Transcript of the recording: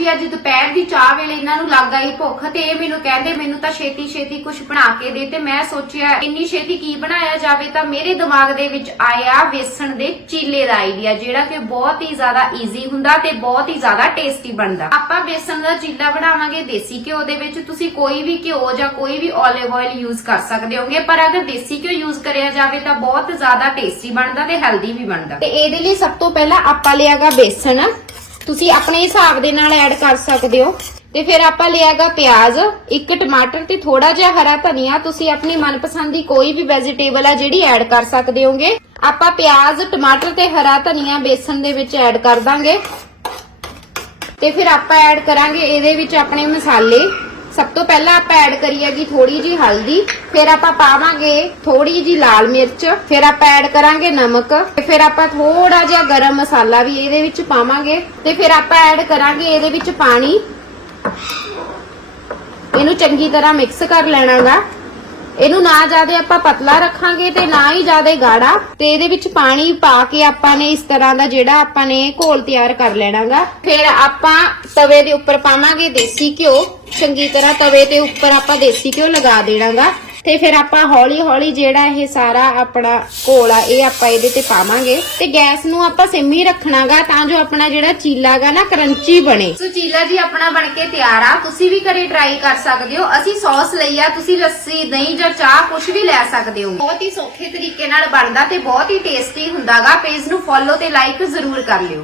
ਹਾਂਜੀ ਅੱਜ ਦੁਪਹਿਰ ਦੀ ਚਾਹ ਵੇਲੇ ਇਹਨਾਂ ਨੂੰ ਲੱਗ ਗਈ ਭੁੱਖ ਤੇ ਇਹ ਮੈਨੂੰ ਕਹਿੰਦੇ, ਮੈਨੂੰ ਤਾਂ ਛੇਤੀ ਛੇਤੀ ਕੁਝ ਬਣਾ ਕੇ ਦੇ ਤੇ ਮੈਂ ਸੋਚਿਆ, ਇੰਨੀ ਛੇਤੀ ਕੀ ਬਣਾਇਆ ਜਾਵੇ ਤਾਂ ਮੇਰੇ ਦਿਮਾਗ ਦੇ ਵਿੱਚ ਆਇਆ ਵੇਸਣ ਦੇ ਚੀਲੇ ਦਾ ਆਈਡੀਆ ਜਿਹੜਾ ਕਿ ਬਹੁਤ ਹੀ ਜ਼ਿਆਦਾ ਈਜ਼ੀ ਹੁੰਦਾ ਤੇ ਬਹੁਤ ਹੀ ਜ਼ਿਆਦਾ ਟੇਸਟੀ ਬਣਦਾ। ਆਪਾਂ ਵੇਸਣ ਦਾ ਚੀਲਾ ਬਣਾਵਾਂਗੇ ਦੇਸੀ ਘਿਓ ਦੇ ਵਿੱਚ, ਤੁਸੀਂ ਕੋਈ ਵੀ ਘਿਓ ਜਾਂ ਕੋਈ ਵੀ 올ਿਵ ਆਇਲ ਯੂਜ਼ ਕਰ ਸਕਦੇ ਹੋਗੇ, ਪਰ ਅਗਰ ਦੇਸੀ ਘਿਓ ਯੂਜ਼ ਕਰਿਆ ਜਾਵੇ ਤਾਂ ਬਹੁਤ ਜ਼ਿਆਦਾ ਟੇਸਟੀ ਬਣਦਾ ਤੇ ਹੈਲਦੀ ਵੀ ਬਣਦਾ। ਤੇ ਇਹਦੇ ਲਈ ਸਭ ਤੋਂ ਪਹਿਲਾਂ ਆਪਾਂ ਲਿਆਗਾ ਬੇਸਣ ਤੁਸੀਂ ਆਪਣੇ ਹਿਸਾਬ ਦੇ ਨਾਲ ਐਡ ਕਰ ਸਕਦੇ ਹੋ। ਤੇ ਫਿਰ ਆਪਾਂ ਲਿਆਗਾ ਪਿਆਜ਼, ਇੱਕ ਟਮਾਟਰ ਤੇ ਥੋੜਾ ਜਿਹਾ ਹਰਾ ਧਨੀਆ। ਤੁਸੀਂ ਆਪਣੀ ਮਨਪਸੰਦ ਦੀ ਕੋਈ ਵੀ ਵੈਜੀਟੇਬਲ ਆ ਜਿਹੜੀ ਐਡ ਕਰ ਸਕਦੇ ਹੋਗੇ। ਆਪਾਂ ਪਿਆਜ਼, ਟਮਾਟਰ ਤੇ ਹਰਾ ਧਨੀਆ ਬੇਸਨ ਦੇ ਵਿੱਚ ਐਡ ਕਰ ਦਾਂਗੇ। ਤੇ ਫਿਰ ਆਪਾਂ ਐਡ ਕਰਾਂਗੇ ਇਹਦੇ ਵਿੱਚ ਆਪਣੇ ਮਸਾਲੇ। ਸਭ ਤੋਂ ਪਹਿਲਾਂ ਆਪਾਂ ਐਡ ਕਰੀਏਗੀ ਥੋੜੀ ਜੀ ਹਲਦੀ, ਫਿਰ ਆਪਾਂ ਪਾਵਾਂਗੇ ਥੋੜੀ ਜੀ ਲਾਲ ਮਿਰਚ, ਫਿਰ ਆਪਾਂ ਐਡ ਕਰਾਂਗੇ ਨਮਕ, ਤੇ ਫਿਰ ਆਪਾਂ ਥੋੜਾ ਜਿਹਾ ਗਰਮ ਮਸਾਲਾ ਵੀ ਇਹਦੇ ਵਿੱਚ ਪਾਵਾਂਗੇ, ਤੇ ਫਿਰ ਆਪਾਂ ਐਡ ਕਰਾਂਗੇ ਇਹਦੇ ਵਿੱਚ ਪਾਣੀ। ਇਹਨੂੰ ਚੰਗੀ ਤਰ੍ਹਾਂ ਮਿਕਸ ਕਰ ਲੈਣਾਗਾ। ਇਹਨੂੰ ਨਾ ਜ਼ਿਆਦਾ ਆਪਾਂ ਪਤਲਾ ਰੱਖਾਂਗੇ ਤੇ ਨਾ ਹੀ ਜ਼ਿਆਦਾ ਗਾੜਾ। ਤੇ ਇਹਦੇ ਵਿੱਚ ਪਾਣੀ ਪਾ ਕੇ ਆਪਾਂ ਨੇ ਇਸ ਤਰ੍ਹਾਂ ਦਾ ਜਿਹੜਾ ਆਪਾਂ ਨੇ ਘੋਲ ਤਿਆਰ ਕਰ ਲੈਣਾਗਾ। ਫਿਰ ਆਪਾਂ ਤਵੇ ਦੇ ਉੱਪਰ ਪਾਵਾਂਗੇ ਦੇਸੀ ਘਿਓ। ਚੰਗੀ ਤਰ੍ਹਾਂ ਤਵੇ ਦੇ ਉੱਪਰ ਆਪਾਂ ਦੇਸੀ ਘਿਓ ਲਗਾ ਦੇਣਾਗਾ। ਤੇ ਫਿਰ ਆਪਾਂ ਹੌਲੀ ਹੌਲੀ ਜਿਹੜਾ ਇਹ ਸਾਰਾ ਆਪਣਾ ਘੋਲ ਆ, ਇਹ ਆਪਾਂ ਇਹਦੇ ਤੇ ਪਾਵਾਂਗੇ। ਤੇ ਗੈਸ ਨੂੰ ਆਪਾਂ ਸਿਮ ਹੀ ਰੱਖਣਾਗਾ ਤਾਂ ਜੋ ਆਪਣਾ ਜਿਹੜਾ ਚੀਲਾਗਾ ਨਾ ਕਰੰਚੀ ਬਣੇ। ਸੋ ਚੀਲਾ ਜੀ ਆਪਣਾ ਬਣ ਕੇ ਤਿਆਰ ਆ। ਤੁਸੀਂ ਵੀ ਘਰੇ ਟਰਾਈ ਕਰ ਸਕਦੇ ਹੋ। ਅਸੀਂ ਸੌਸ ਲਈ ਆ। ਤੁਸੀਂ ਲੱਸੀ, ਦਹੀਂ ਜਾਂ ਚਾਹ ਕੁਝ ਵੀ ਲੈ ਸਕਦੇ ਹੋ। ਬਹੁਤ ਹੀ ਸੌਖੇ ਤਰੀਕੇ ਨਾਲ ਬਣਦਾ ਤੇ ਬਹੁਤ ਹੀ ਟੇਸਟੀ ਹੁੰਦਾਗਾ। ਪੇਜ ਨੂੰ ਫੋਲੋ ਤੇ ਲਾਈਕ ਜ਼ਰੂਰ ਕਰ ਲਿਓ।